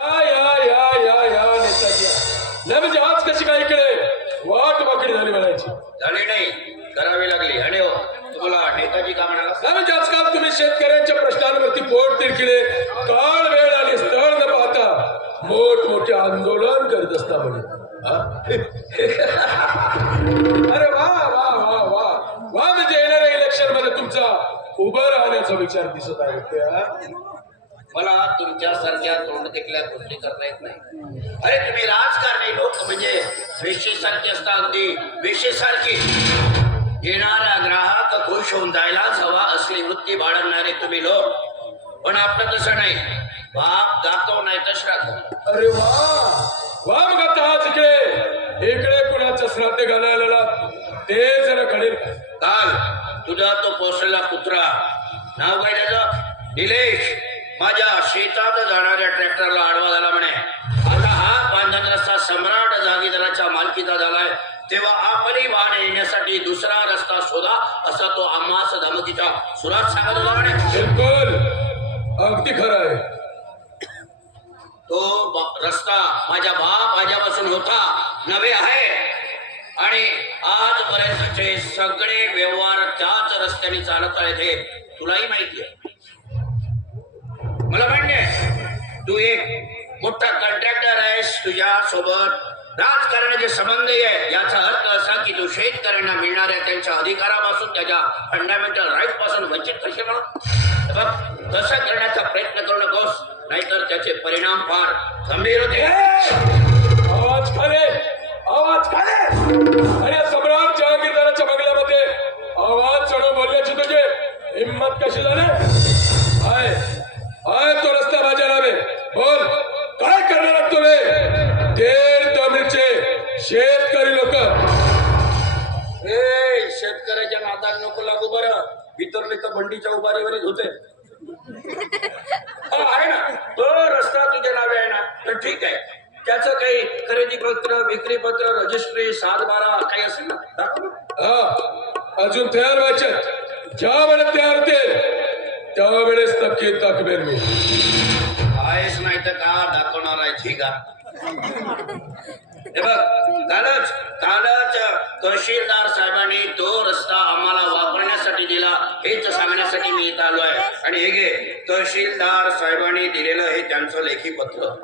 या नेताजी नाही म्हणजे आज कशी काय इकडे वाट वाकडी झाली म्हणायची. झाली नाही, करावी लागली. आणि हो, तुम्हाला नेताजी का म्हणाला? नाही म्हणजे आजकाल तुम्ही शेतकऱ्यांच्या प्रश्नांवरती पोट तिरकिले काळ वेळ आणि स्थळ न पाहता मोठमोठे आंदोलन करीत असता म्हणे. अरे वा वा वा वा वा म्हणजे येणाऱ्या इलेक्शन मध्ये तुमचा उभं राहण्याचा विचार दिसत आहे. मला तुमच्यासारख्या तोंड टेकल्या गोष्टी करता येत नाही. अरे तुम्ही राजकारणी लोक म्हणजे वेशीसारखी असता, अगदी वेशीसारखी. येणारा ग्राहक खुश होऊन जायलाच हवा असली वृत्ती बाळगणारे तुम्ही लोक. पण आपलं तसं नाही, बाप दाखव नाही तर श्राद्ध. अरे वा वा मग आता आज इकडे कुणाचं श्राद्ध घालायला ते जरा कळेल. काल तुझा तो पोसलेला कुत्रा, नाव काय त्याचं, निलेश, माझ्या शेतात जाणाऱ्या ट्रॅक्टरला आडवा झाला म्हणे. आता हा बांधण रस्ता सम्राट जागीदाराच्या मालकीचा झालाय, तेव्हा आपली वाढ येण्यासाठी दुसरा रस्ता शोधा असा तो आम्हास धमकीच्या सुरात सांगत होता म्हणे. बिलकुल अगदी खरं आहे. तो रस्ता माझ्या बाप आज्यापासून होता, नवे आहे. आणि आजपर्यंतचे सगळे व्यवहार त्याच रस्त्याने चालत आहेत हे तुलाही माहिती आहे. मला मान्य तू एक मोठा कॉन्ट्रॅक्टर आहेस, तुझ्या सोबत राजकारणाचे संबंध आहे. याचा अर्थ असा की तू शेतकऱ्यांना मिळणाऱ्या त्यांच्या अधिकारापासून, त्याच्या फंडामेंटल राईट पासून वंचित कसे म्हणून बघ. तसं करण्याचा प्रयत्न करू नकोस, नाहीतर त्याचे परिणाम फार गंभीर होते. आवाज खाले, आवाज खाले. अरे सम्राट जहांगीरदाराच्या बंगल्यामध्ये आवाज चढवून बोलण्याची तुझी हिंमत कशी झाली? आय तो रस्ता माझ्या नावे. बोल काय करणार तुम्ही? तेल तमिळचे शेतकरी लोक. ए शेतकऱ्याच्या नादात नको लागू बरं. वितरले तर बंडीच्या उभारीवरच होते. आहे ना तो रस्ता तुझ्या नावे आहे ना, तर ठीक आहे. त्याचं काही खरेदी पत्र, विक्री पत्र, रजिस्ट्री, 7/12 काही असेल ना, दाखव. हा अजून तयार व्हायचे. ज्या वेळेस तयार होते त्यावेळेस नक्की दाखवेल मी. आहेच नाही तर का दाखवणार आहे? ठीक आहे. हे बघ, कालच तहसीलदार साहेबांनी तो रस्ता आम्हाला वापरण्यासाठी दिला, हेच सांगण्यासाठी मी इथं आलो आहे. आणि हे घे, तहसीलदार साहेबांनी दिलेलं हे त्यांचं लेखी पत्र.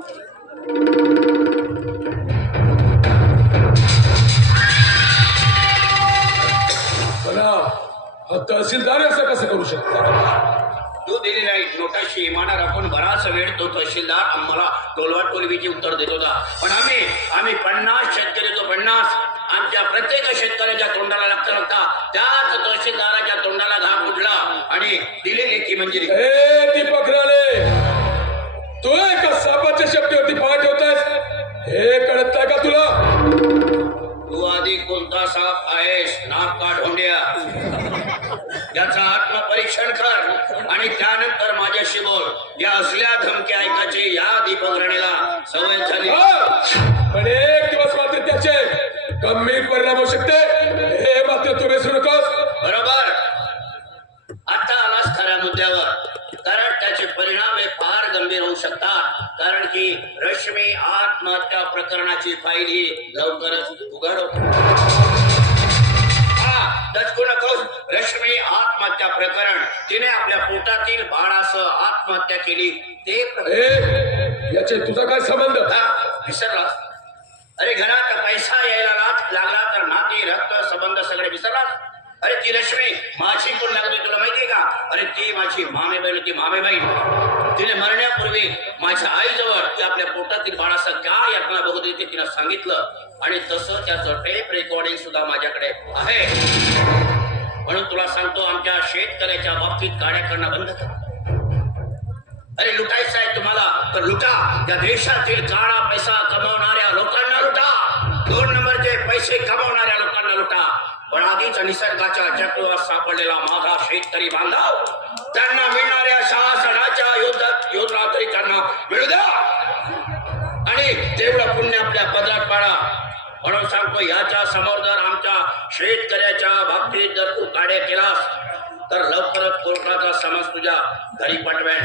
तहसीलदार असं कसं करू शकतो? तू दिलेला एक नोटाशी इमानात आपण बराच वेळ तो तहसीलदार आम्हाला टोलवाटोलवीची उत्तर देत होता. पण आम्ही 50 शेतकरी, तो 50 आमच्या प्रत्येक शेतकऱ्याच्या तोंडाला लागता त्याच तहसीलदाराच्या तोंडाला घाम उडला आणि दिली लेखी मंजुरी. दीपक राणे, तू एका सापाच्या शब्दावरती पाय ठेवतायस हे कळत नाही का तुला? तू आधी कोणता साप आहेस, नाक का ढोंड्या, याचा आत्मपरीक्षण कर आणि त्यानंतर माझ्याशी बोल. या असल्या धमक्या ऐकायची या दीपक राणेला सवय झाली. पण एक दिवस मात्र त्याचे गंभीर परिणाम होऊ शकते, हे मात्र तू विसरू नकोस. बरोबर, आता आलास खऱ्या मुद्द्यावर. कारण त्याचे परिणाम हे फार गंभीर होऊ शकतात. कारण की रश्मी आत्महत्या प्रकरणाची फाईल ही लवकरच उघड होते. रश्मी आत्महत्या प्रकरण, तिने आपल्या पोटातील बाळासह आत्महत्या केली ते याचे तुझा काय संबंध? विसरलास? अरे घरात पैसा यायला लागला तर नाती, रक्त, संबंध सगळे विसरलास? अरे ती रश्मी माझी कोण लागली तुला माहितीये का? अरे ती माझी मामे बहीण होती, मामे बहीण. तिने मरण्यापूर्वी माझ्या आईजवळ ती आपल्या पोटातील बाळासह काय यातना बघत होती तिला सांगितलं. आणि तसं त्याचं टेप रेकॉर्डिंग सुद्धा माझ्याकडे आहे. म्हणून तुला सांगतो, आमच्या शेतकऱ्याच्या बाबतीत गाड्या करणं बंद कर. अरे लुटायचं आहे तुम्हाला तर लुटा. या देशातील काळा पैसा कमावणाऱ्या लोकांना लुटा, 2 नंबरचे पैसे कमावणाऱ्या लोकांना लुटा. पण आधीच निसर्गाच्या चक्रात सापडलेला माझा शेतकरी बांधव, त्यांना मिळणाऱ्या शासनाच्या योजना तरी त्यांना मिळू द्या आणि तेवढं पुण्य आपल्या पदरात पाडा. म्हणून सांगतो, याच्या समोर जर आमच्या शेतकऱ्याच्या बाबतीत जर तू काड्या केलास तर लवकरच कोर्टाचा समज तुझ्या घरी पाठवेल.